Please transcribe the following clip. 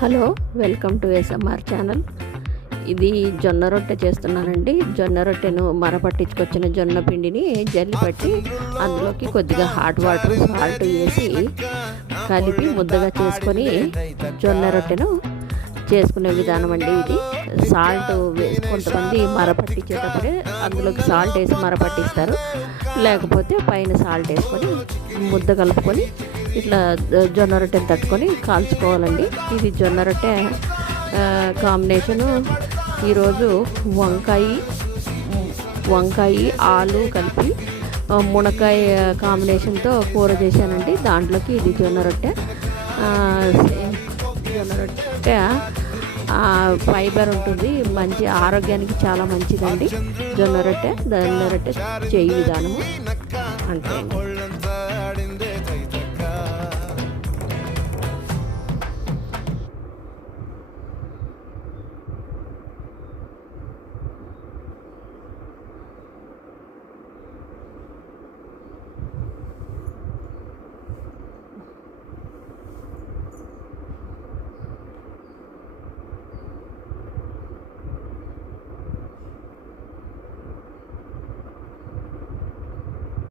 Hello, welcome to SMR channel. ఇది జొన్న రొట్టె చేస్తున్నానండి. జొన్న రొట్టెను మరపట్టించుకొచ్చిన జొన్న పిండిని జల్లి పట్టి అందులోకి కొద్దిగా హాట్ వాటర్ సాల్ట్ వేసి కలిపి ముద్దగా చేసుకొని జొన్న రొట్టెను చేసుకునే విధానం అండి. ఇది సాల్ట్ వేసి కొంతమంది మరపట్టించేటప్పుడే అందులోకి సాల్ట్ వేసి మరపట్టిస్తారు, లేకపోతే పైన సాల్ట్ వేసుకొని ముద్ద కలుపుకొని ఇట్లా జొన్న రొట్టెని తట్టుకొని కాల్చుకోవాలండి. ఇది జొన్న రొట్టె కాంబినేషను ఈరోజు వంకాయ ఆలు కలిపి మునక్కాయ కాంబినేషన్తో కూర చేశానండి. దాంట్లోకి ఇది జొన్న రొట్టె ఫైబర్ ఉంటుంది, మంచి ఆరోగ్యానికి చాలా మంచిదండి. జొన్న రొట్టె చేయి విధానము అంటే